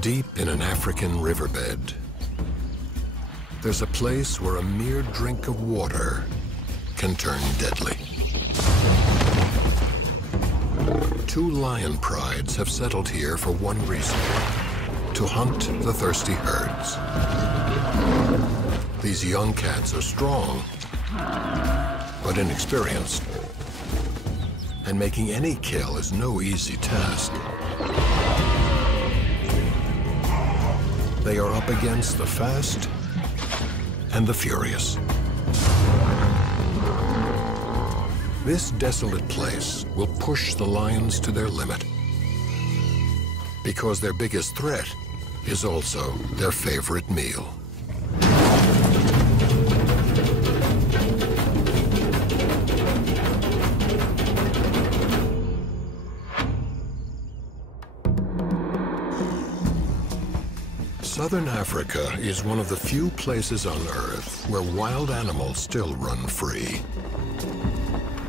Deep in an African riverbed, there's a place where a mere drink of water can turn deadly. Two lion prides have settled here for one reason: to hunt the thirsty herds. These young cats are strong, but inexperienced, and making any kill is no easy task. They are up against the fast and the furious. This desolate place will push the lions to their limit, because their biggest threat is also their favorite meal. Southern Africa is one of the few places on Earth where wild animals still run free.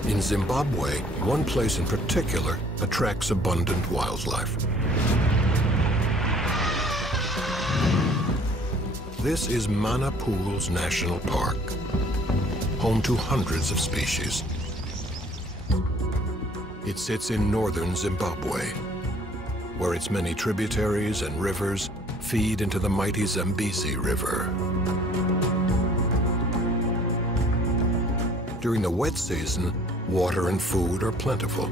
In Zimbabwe, one place in particular attracts abundant wildlife. This is Manapul's National Park, home to hundreds of species. It sits in northern Zimbabwe, where its many tributaries and rivers feed into the mighty Zambezi River. During the wet season, water and food are plentiful.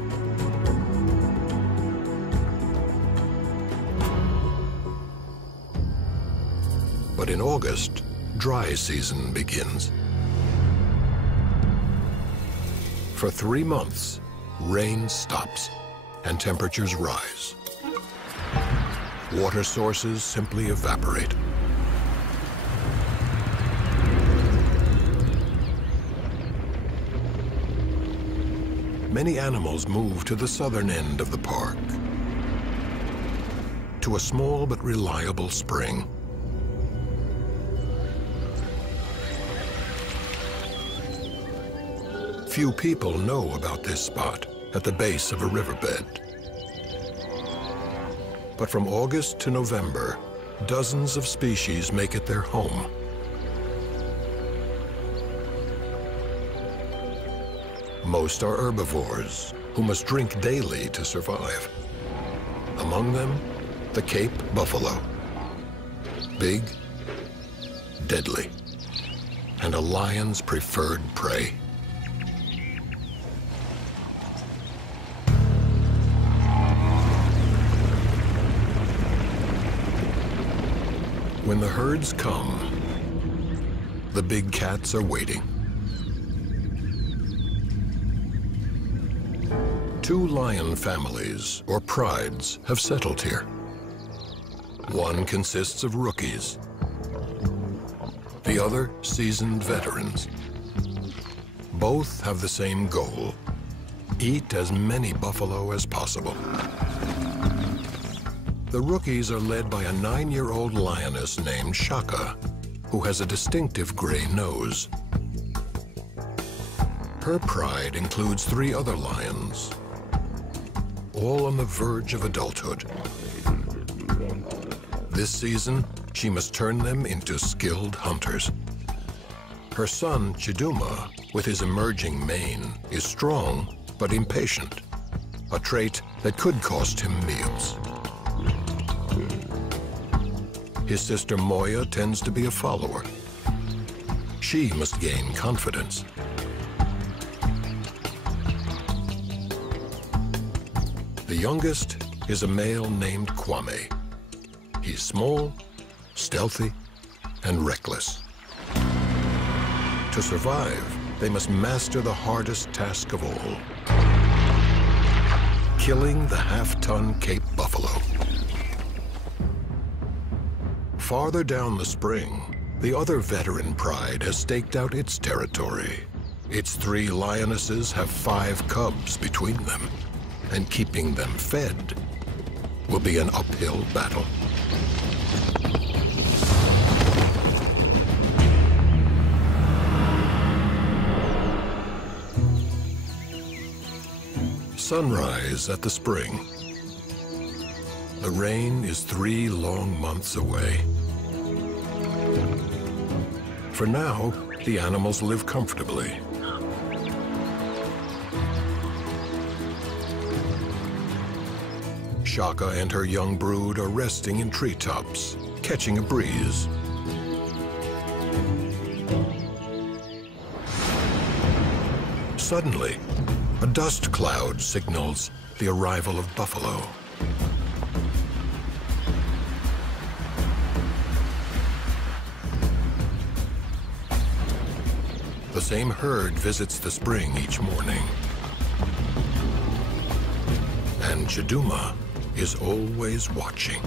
But in August, dry season begins. For 3 months, rain stops and temperatures rise. Water sources simply evaporate. Many animals move to the southern end of the park, to a small but reliable spring. Few people know about this spot at the base of a riverbed. But from August to November, dozens of species make it their home. Most are herbivores who must drink daily to survive. Among them, the Cape buffalo. Big, deadly, and a lion's preferred prey. When the herds come, the big cats are waiting. 2 lion families, or prides, have settled here. One consists of rookies, the other seasoned veterans. Both have the same goal: eat as many buffalo as possible. The rookies are led by a 9-year-old lioness named Shaka, who has a distinctive gray nose. Her pride includes 3 other lions, all on the verge of adulthood. This season, she must turn them into skilled hunters. Her son, Chiduma, with his emerging mane, is strong but impatient, a trait that could cost him meals. His sister Moya tends to be a follower. She must gain confidence. The youngest is a male named Kwame. He's small, stealthy, and reckless. To survive, they must master the hardest task of all: killing the half-ton Cape buffalo. Farther down the spring, the other veteran pride has staked out its territory. Its 3 lionesses have 5 cubs between them, and keeping them fed will be an uphill battle. Sunrise at the spring. The rain is 3 long months away. For now, the animals live comfortably. Shaka and her young brood are resting in treetops, catching a breeze. Suddenly, a dust cloud signals the arrival of buffalo. The same herd visits the spring each morning. And Chiduma is always watching.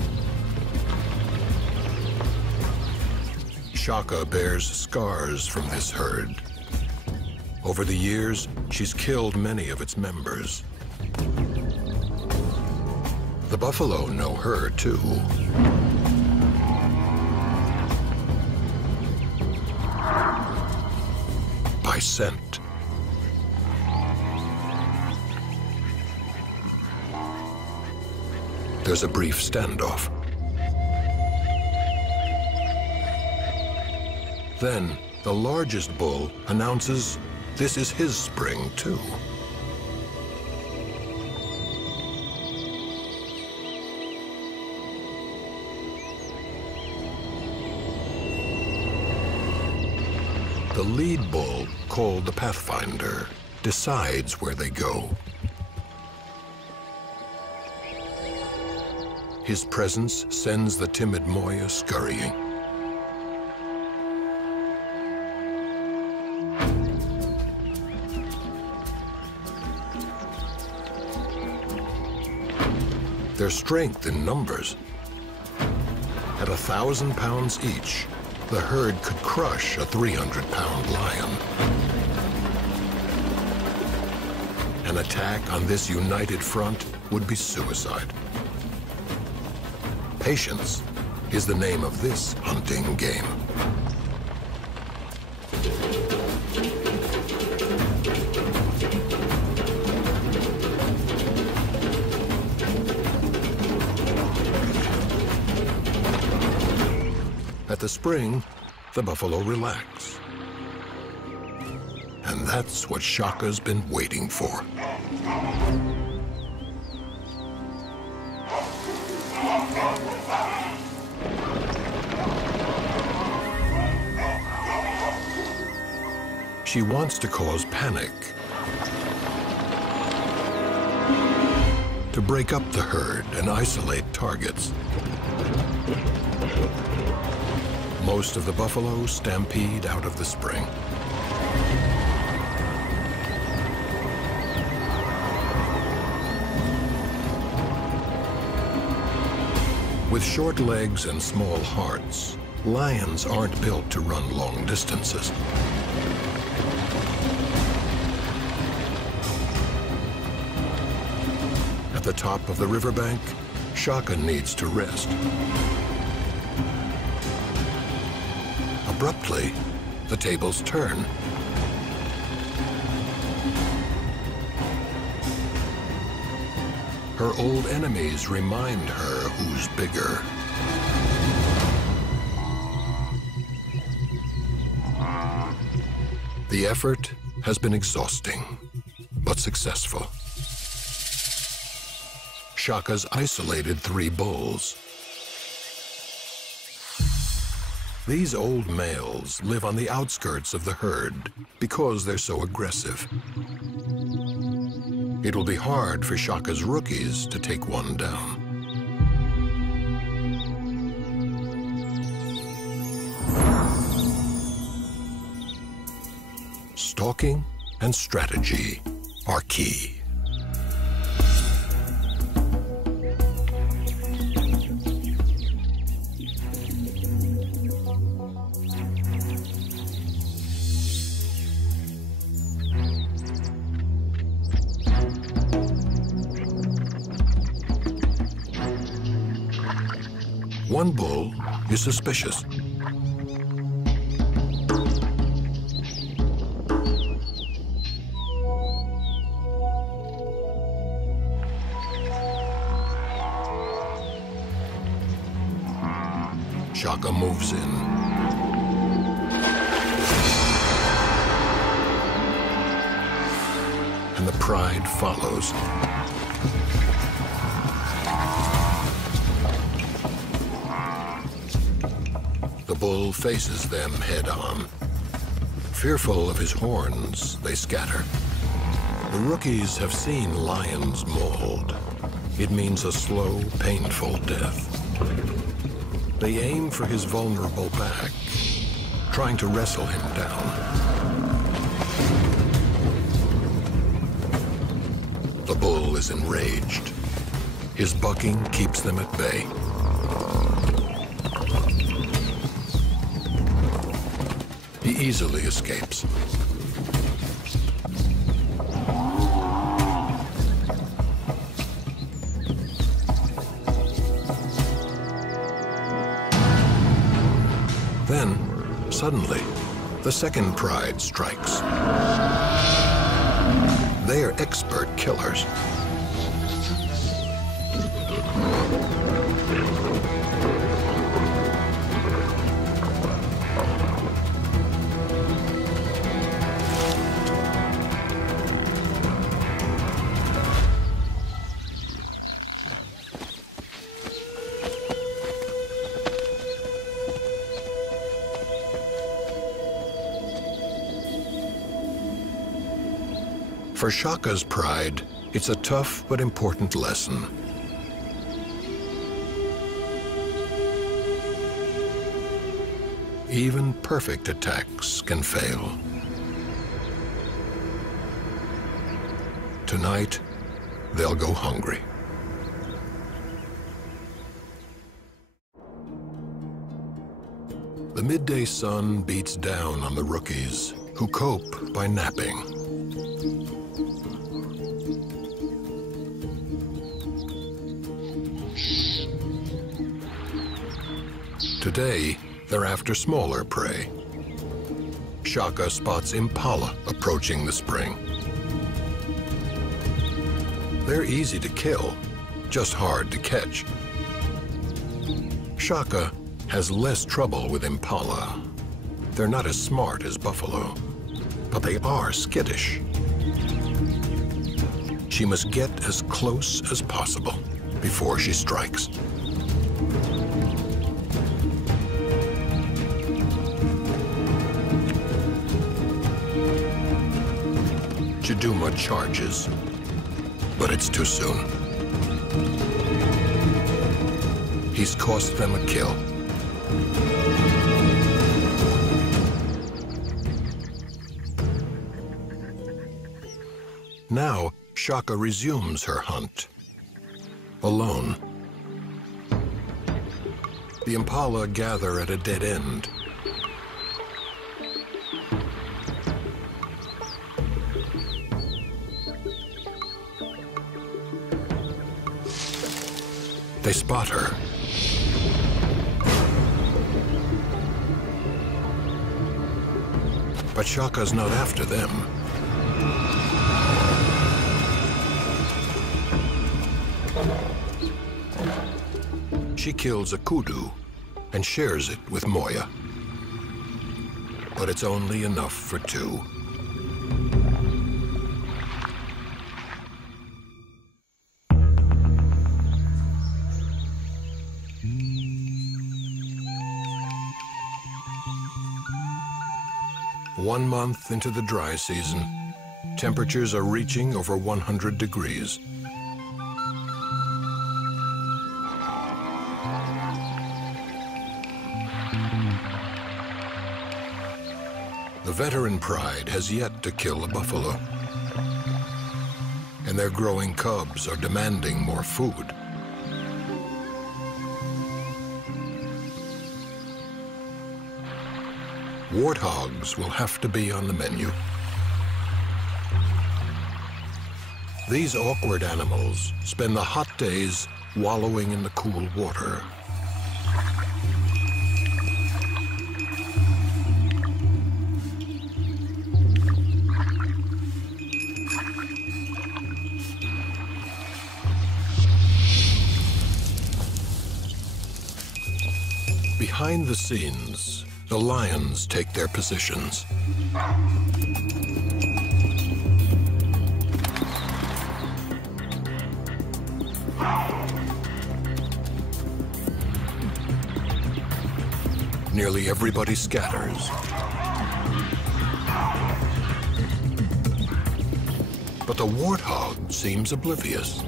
Shaka bears scars from this herd. Over the years, she's killed many of its members. The buffalo know her, too. By scent. There's a brief standoff. Then, the largest bull announces this is his spring, too. The lead bull, called the Pathfinder, decides where they go. His presence sends the timid Moya scurrying. Their strength in numbers. At 1,000 pounds each, the herd could crush a 300-pound lion. An attack on this united front would be suicide. Patience is the name of this hunting game. At the spring, the buffalo relax. And that's what Shaka's been waiting for. She wants to cause panic, to break up the herd and isolate targets. Most of the buffalo stampede out of the spring. With short legs and small hearts, lions aren't built to run long distances. At the top of the riverbank, Shaka needs to rest. Abruptly, the tables turn. Her old enemies remind her who's bigger. The effort has been exhausting, but successful. Shaka's isolated 3 bulls. These old males live on the outskirts of the herd because they're so aggressive. It will be hard for Shaka's rookies to take one down. Stalking and strategy are key. One bull is suspicious. Shaka moves in. And the pride follows. The bull faces them head-on. Fearful of his horns, they scatter. The rookies have seen lions mauled. It means a slow, painful death. They aim for his vulnerable back, trying to wrestle him down. The bull is enraged. His bucking keeps them at bay. He easily escapes. Then, suddenly, the second pride strikes. They are expert killers. For Shaka's pride, it's a tough but important lesson. Even perfect attacks can fail. Tonight, they'll go hungry. The midday sun beats down on the rookies, who cope by napping. Today, they're after smaller prey. Shaka spots impala approaching the spring. They're easy to kill, just hard to catch. Shaka has less trouble with impala. They're not as smart as buffalo, but they are skittish. She must get as close as possible before she strikes. Chiduma charges, but it's too soon. He's cost them a kill. Now, Shaka resumes her hunt, alone. The impala gather at a dead end. They spot her. But Shaka's not after them. She kills a kudu and shares it with Moya. But it's only enough for two. One month into the dry season, temperatures are reaching over 100 degrees. The veteran pride has yet to kill a buffalo, and their growing cubs are demanding more food. Warthogs will have to be on the menu. These awkward animals spend the hot days wallowing in the cool water. Behind the scenes, the lions take their positions. Nearly everybody scatters. But the warthog seems oblivious.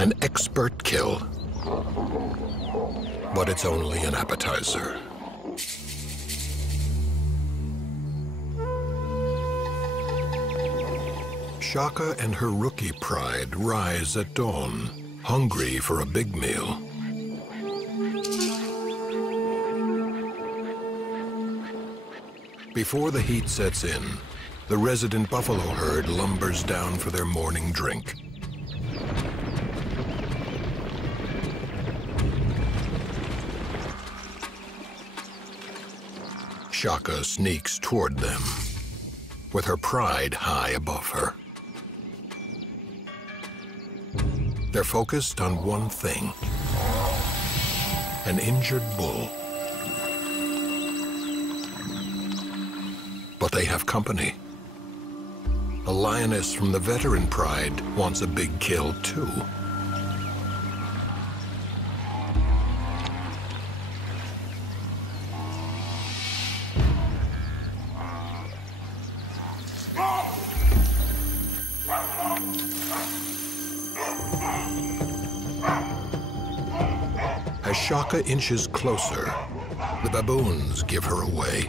An expert kill, but it's only an appetizer. Shaka and her rookie pride rise at dawn, hungry for a big meal. Before the heat sets in, the resident buffalo herd lumbers down for their morning drink. Shaka sneaks toward them, with her pride high above her. They're focused on one thing: an injured bull. But they have company. A lioness from the veteran pride wants a big kill too. As Shaka inches closer, the baboons give her away.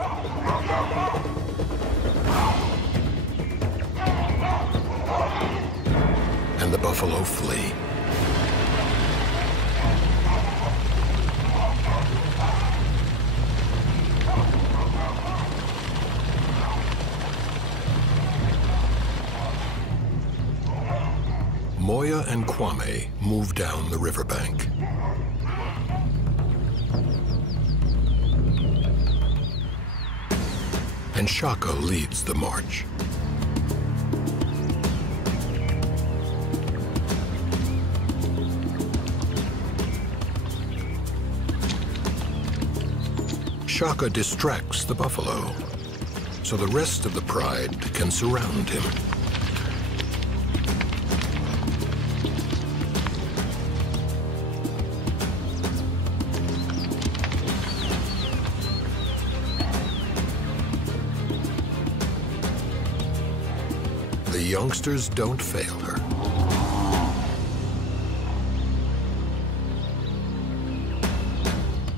And the buffalo flee. Moya and Kwame move down the riverbank. And Shaka leads the march. Shaka distracts the buffalo, so the rest of the pride can surround him. The youngsters don't fail her.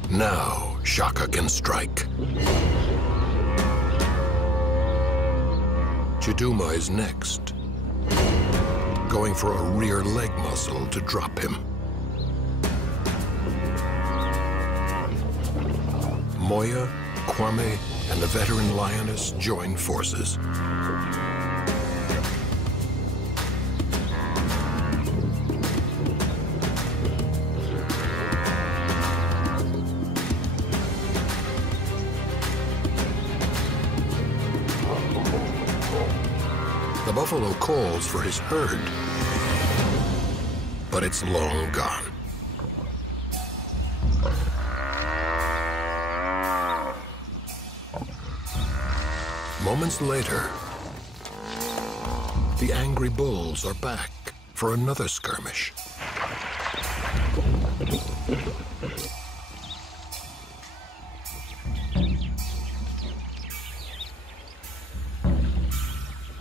Now, Shaka can strike. Chiduma is next, going for a rear leg muscle to drop him. Moya, Kwame, and the veteran lioness join forces. The buffalo calls for his herd, but it's long gone. Moments later, the angry bulls are back for another skirmish.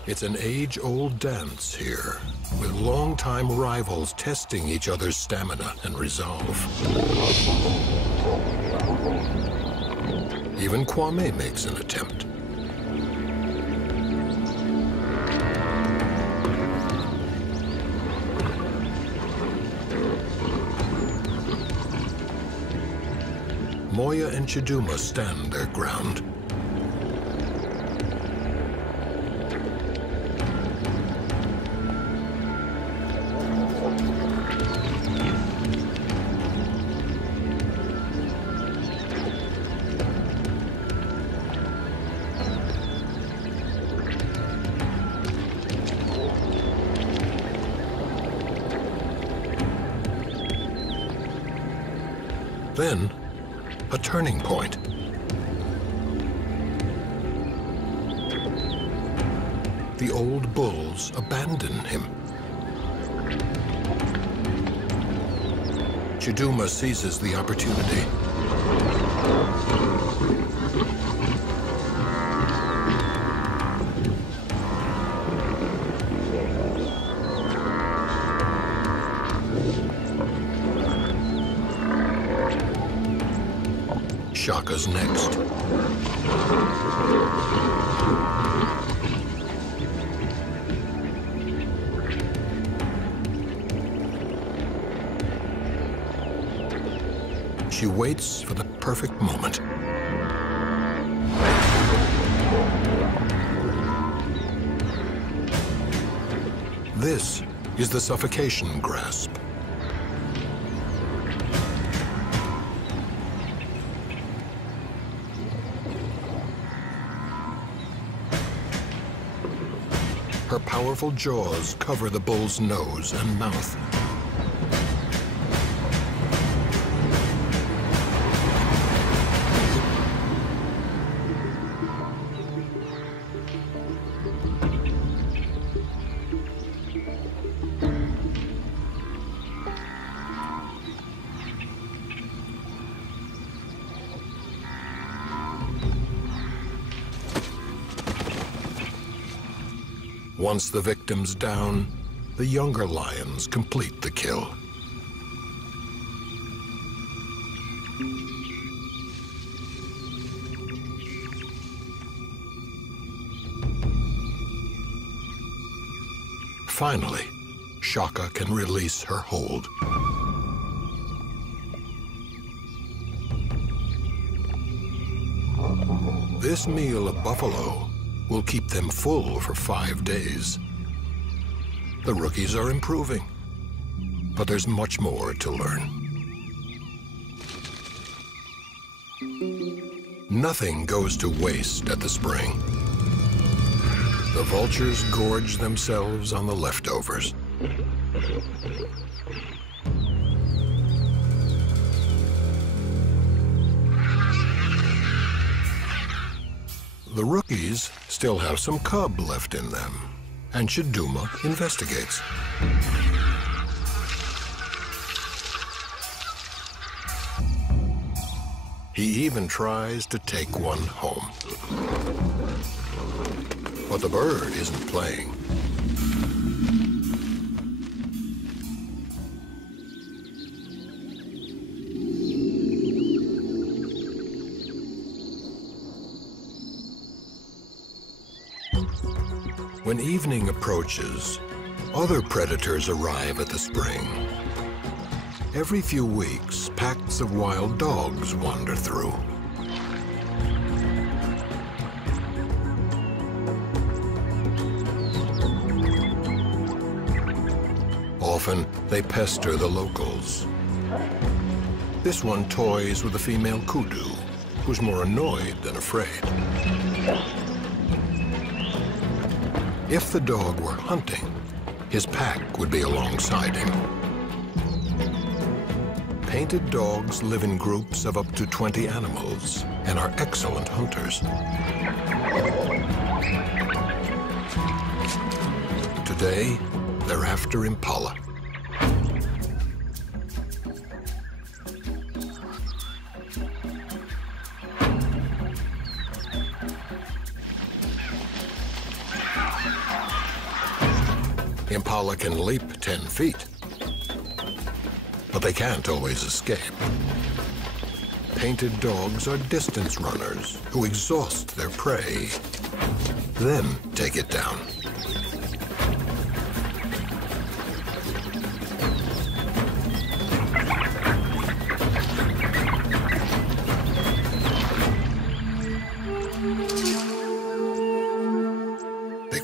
It's an age-old dance here, with longtime rivals testing each other's stamina and resolve. Even Kwame makes an attempt. Moya and Chiduma stand their ground. Then, a turning point. The old bulls abandon him. Chiduma seizes the opportunity. Shaka's next. She waits for the perfect moment. This is the suffocation grasp. Her powerful jaws cover the bull's nose and mouth. Once the victim's down, the younger lions complete the kill. Finally, Shaka can release her hold. This meal of buffalo will keep them full for 5 days. The rookies are improving, but there's much more to learn. Nothing goes to waste at the spring. The vultures gorge themselves on the leftovers. The rookies still have some cub left in them, and Chiduma investigates. He even tries to take one home. But the bird isn't playing. When evening approaches, other predators arrive at the spring. Every few weeks, packs of wild dogs wander through. Often, they pester the locals. This one toys with a female kudu, who's more annoyed than afraid. If the dog were hunting, his pack would be alongside him. Painted dogs live in groups of up to 20 animals and are excellent hunters. Today, they're after impala. Impala can leap 10 feet, but they can't always escape. Painted dogs are distance runners who exhaust their prey, then take it down.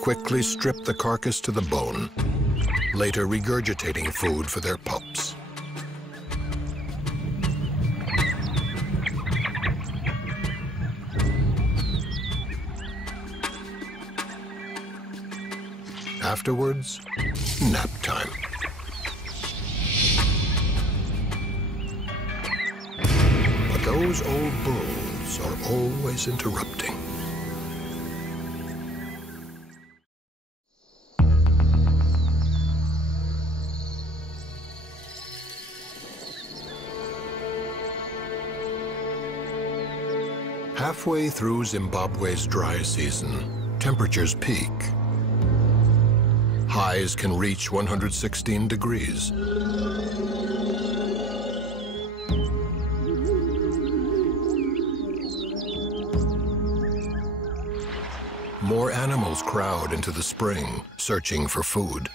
Quickly strip the carcass to the bone, later regurgitating food for their pups. Afterwards, nap time. those old bulls are always interrupting. Halfway through Zimbabwe's dry season, temperatures peak. Highs can reach 116 degrees. More animals crowd into the spring, searching for food.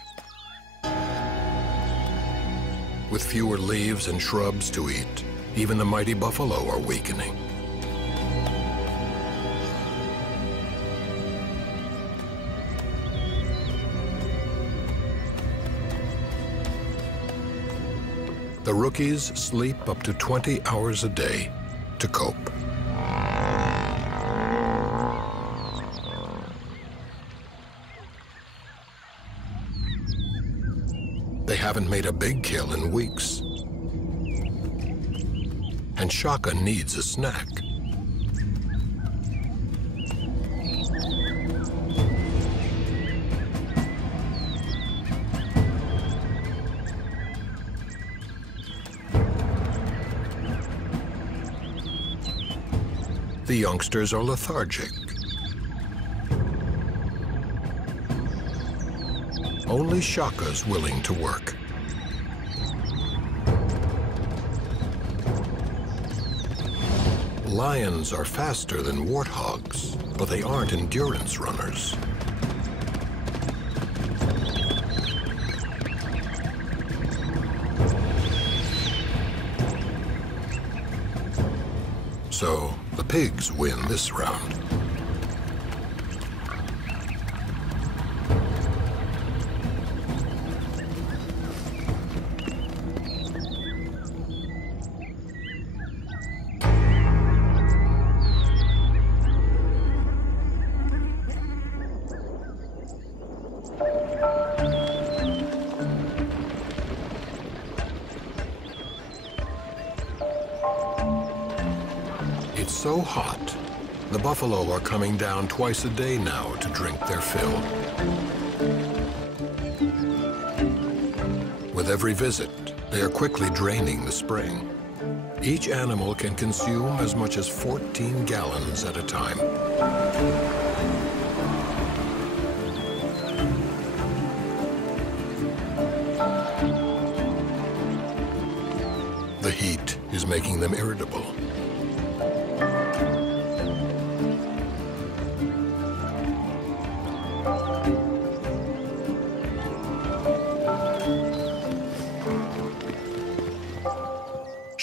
With fewer leaves and shrubs to eat, even the mighty buffalo are weakening. The rookies sleep up to 20 hours a day to cope. They haven't made a big kill in weeks. And Shaka needs a snack. The youngsters are lethargic. Only Shaka's willing to work. Lions are faster than warthogs, but they aren't endurance runners. So the pigs win this round. It's so hot, the buffalo are coming down twice a day now to drink their fill. With every visit, they are quickly draining the spring. Each animal can consume as much as 14 gallons at a time. The heat is making them irritable.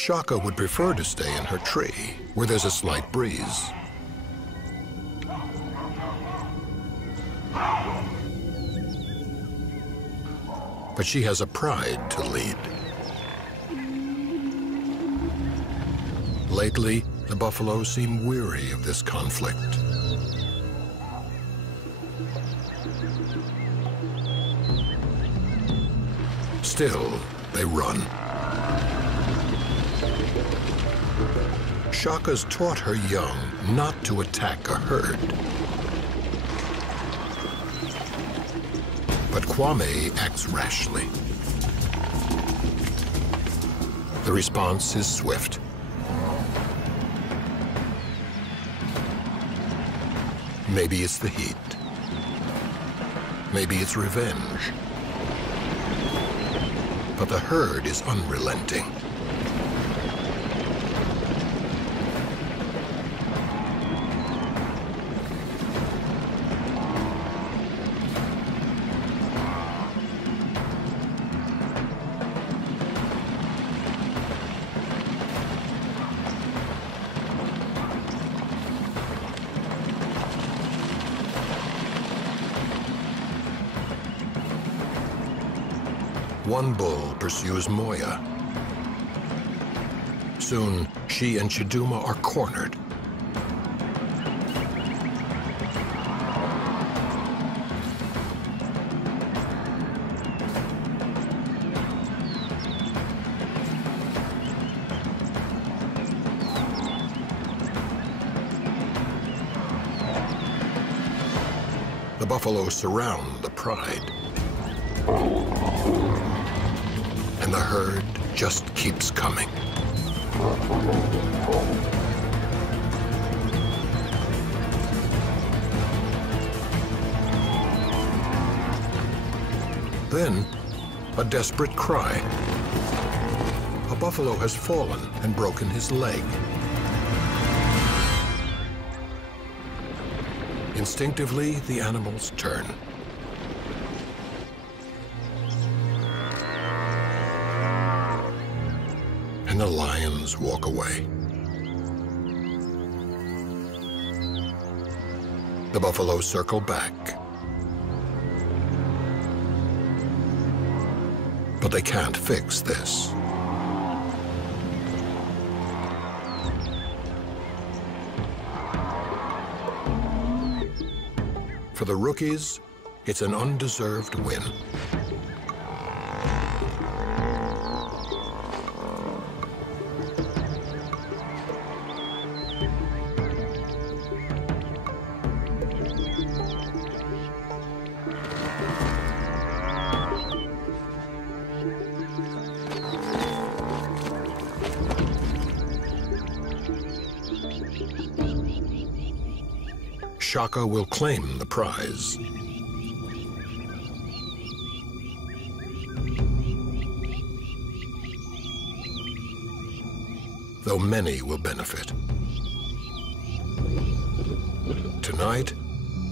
Shaka would prefer to stay in her tree, where there's a slight breeze. But she has a pride to lead. Lately, the buffalo seem weary of this conflict. Still, they run. Shaka's taught her young not to attack a herd. But Kwame acts rashly. The response is swift. Maybe it's the heat. Maybe it's revenge. But the herd is unrelenting. One bull pursues Moya. Soon, she and Chiduma are cornered. buffalo surround the pride. And the herd just keeps coming. Then, a desperate cry. A buffalo has fallen and broken his leg. Instinctively, the animals turn. And the lions walk away. The buffalo circle back. But they can't fix this. For the rookies, it's an undeserved win. Shaka will claim the prize. Though many will benefit. Tonight,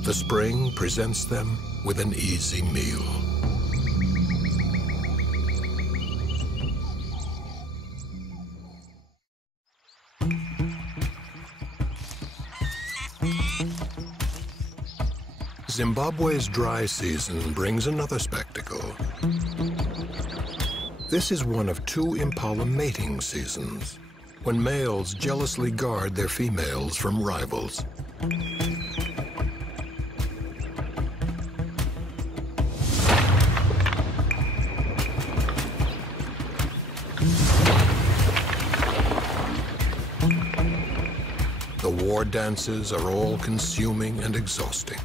the spring presents them with an easy meal. Zimbabwe's dry season brings another spectacle. This is one of two impala mating seasons, when males jealously guard their females from rivals. The war dances are all-consuming and exhausting.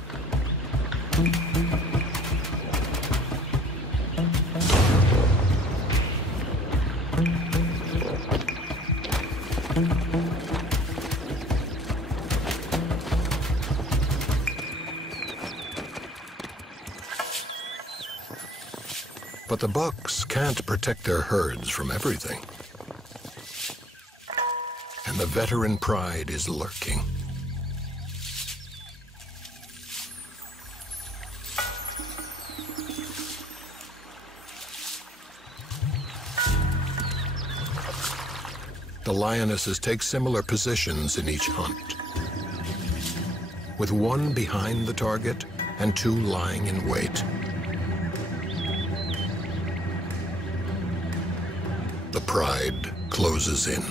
But the bucks can't protect their herds from everything. And the veteran pride is lurking. The lionesses take similar positions in each hunt, with one behind the target and two lying in wait. The pride closes in.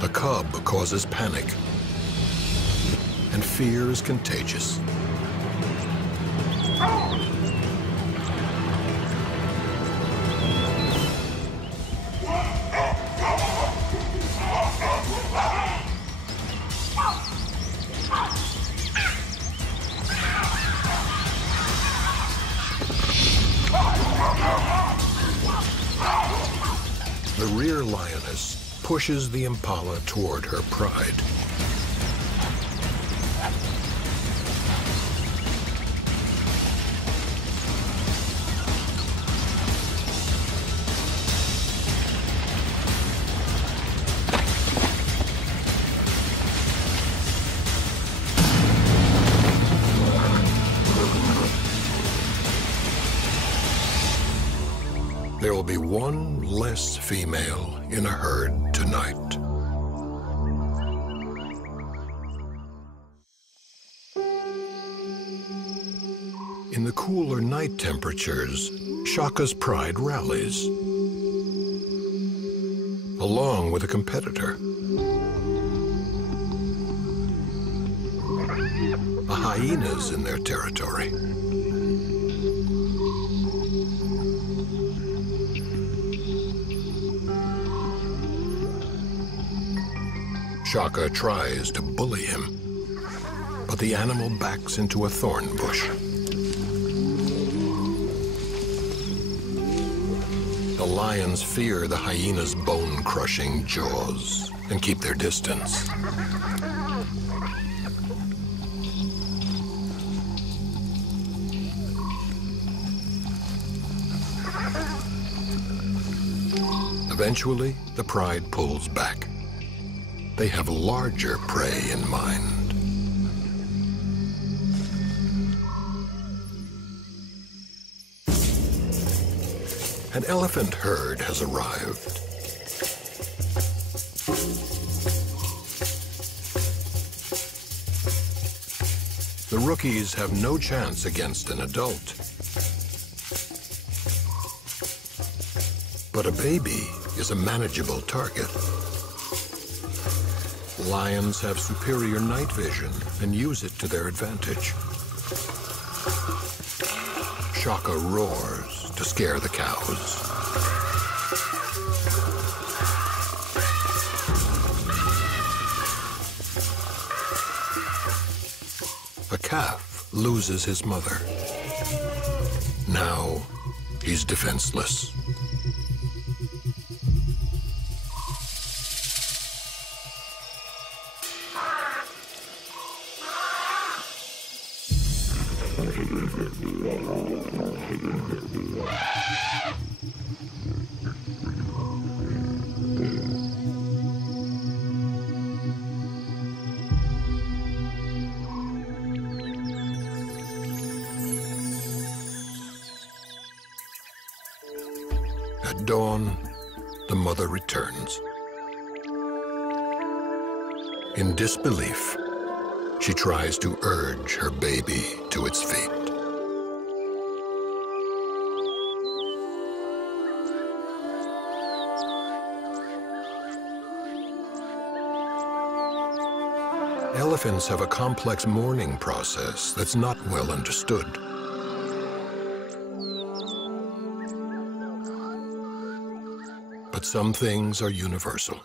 The cub causes panic, and fear is contagious. The rear lioness pushes the impala toward her pride. There will be one less female in a herd tonight. In the cooler night temperatures, Shaka's pride rallies, along with a competitor. A hyena's in their territory. Shaka tries to bully him, but the animal backs into a thorn bush. The lions fear the hyena's bone-crushing jaws and keep their distance. Eventually, the pride pulls back. They have larger prey in mind. An elephant herd has arrived. The rookies have no chance against an adult. But a baby is a manageable target. Lions have superior night vision and use it to their advantage. Shaka roars to scare the cows. A calf loses his mother. Now he's defenseless. At dawn, the mother returns. In disbelief, she tries to urge her baby to its feet. Elephants have a complex mourning process that's not well understood. But some things are universal.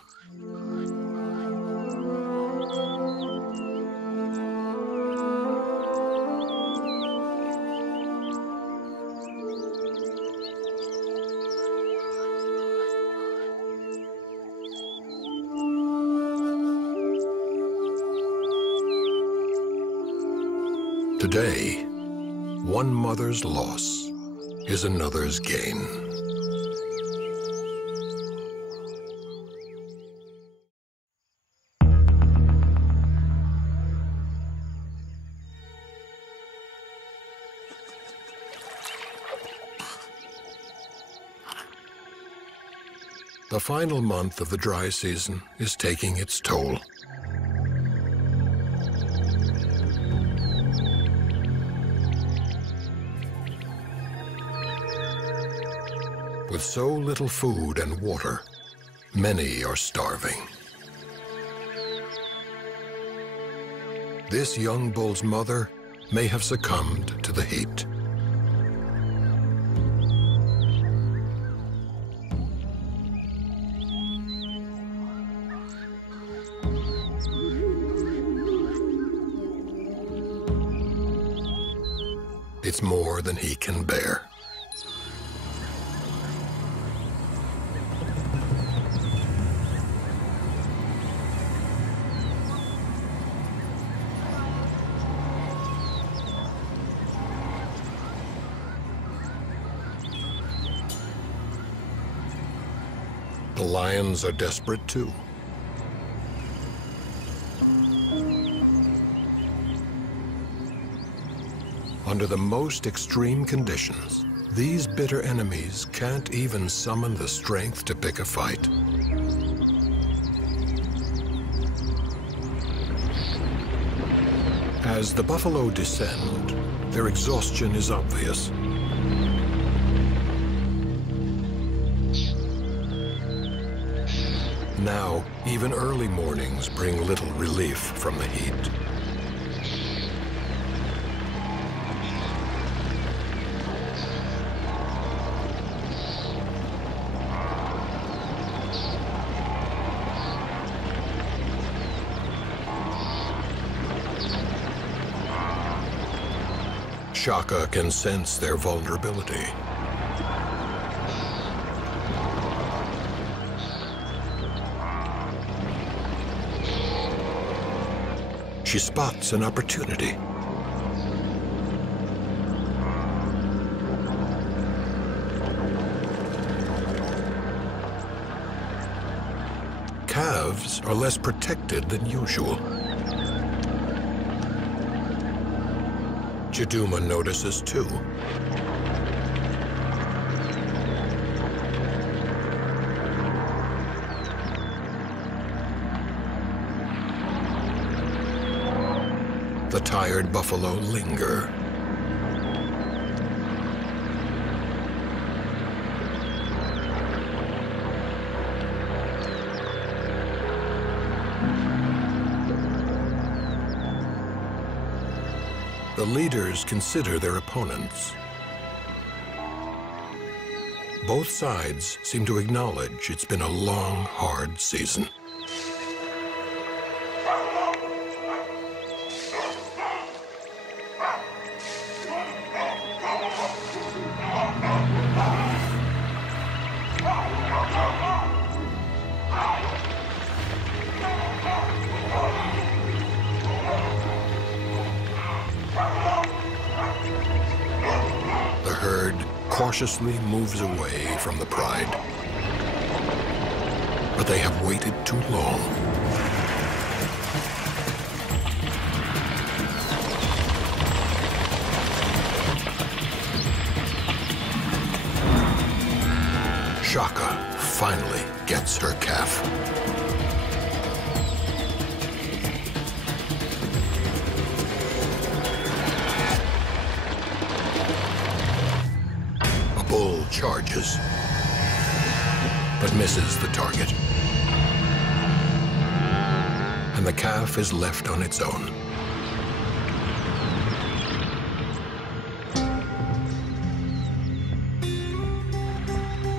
Today, one mother's loss is another's gain. The final month of the dry season is taking its toll. With so little food and water, many are starving. This young bull's mother may have succumbed to the heat. It's more than he can bear. The lions are desperate too. Under the most extreme conditions, these bitter enemies can't even summon the strength to pick a fight. As the buffalo descend, their exhaustion is obvious. Now, even early mornings bring little relief from the heat. Shaka can sense their vulnerability. She spots an opportunity. Calves are less protected than usual. Chiduma notices too. The tired buffalo linger. The leaders consider their opponents. Both sides seem to acknowledge it's been a long, hard season. Cautiously moves away from the pride. But they have waited too long. Shaka finally gets her calf. Bull charges, but misses the target. And the calf is left on its own.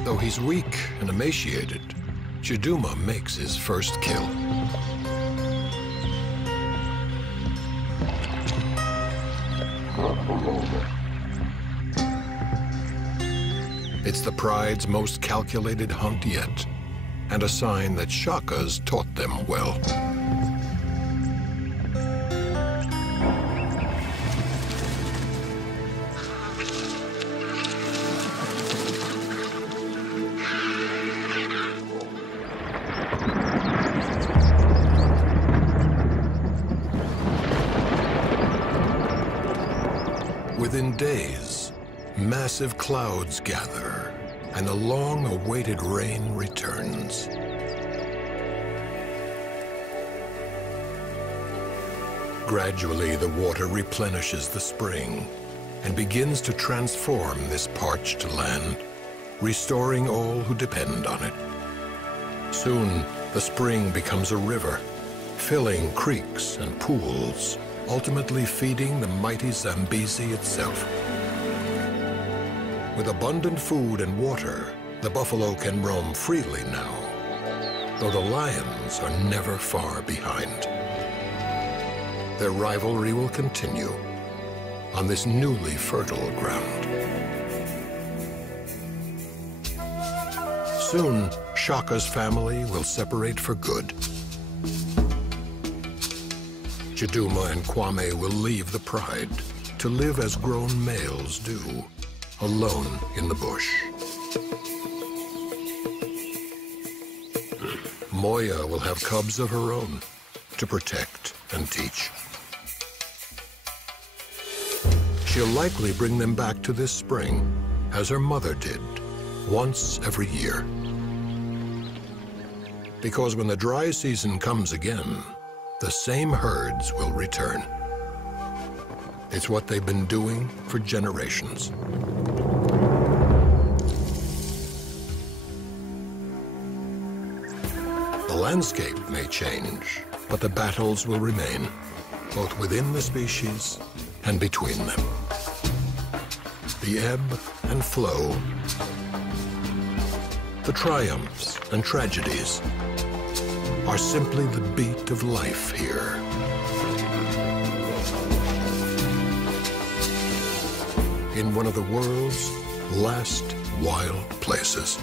Though he's weak and emaciated, Chiduma makes his first kill. It's the pride's most calculated hunt yet, and a sign that Shaka's taught them well. Within days, massive clouds gather, and the long-awaited rain returns. Gradually, the water replenishes the spring and begins to transform this parched land, restoring all who depend on it. Soon, the spring becomes a river, filling creeks and pools, ultimately feeding the mighty Zambezi itself. With abundant food and water, the buffalo can roam freely now, though the lions are never far behind. Their rivalry will continue on this newly fertile ground. Soon, Shaka's family will separate for good. Chiduma and Kwame will leave the pride to live as grown males do, alone in the bush. Moya will have cubs of her own to protect and teach. She'll likely bring them back to this spring, as her mother did, once every year. Because when the dry season comes again, the same herds will return. It's what they've been doing for generations. The landscape may change, but the battles will remain, both within the species and between them. The ebb and flow, the triumphs and tragedies, are simply the beat of life here. in one of the world's last wild places.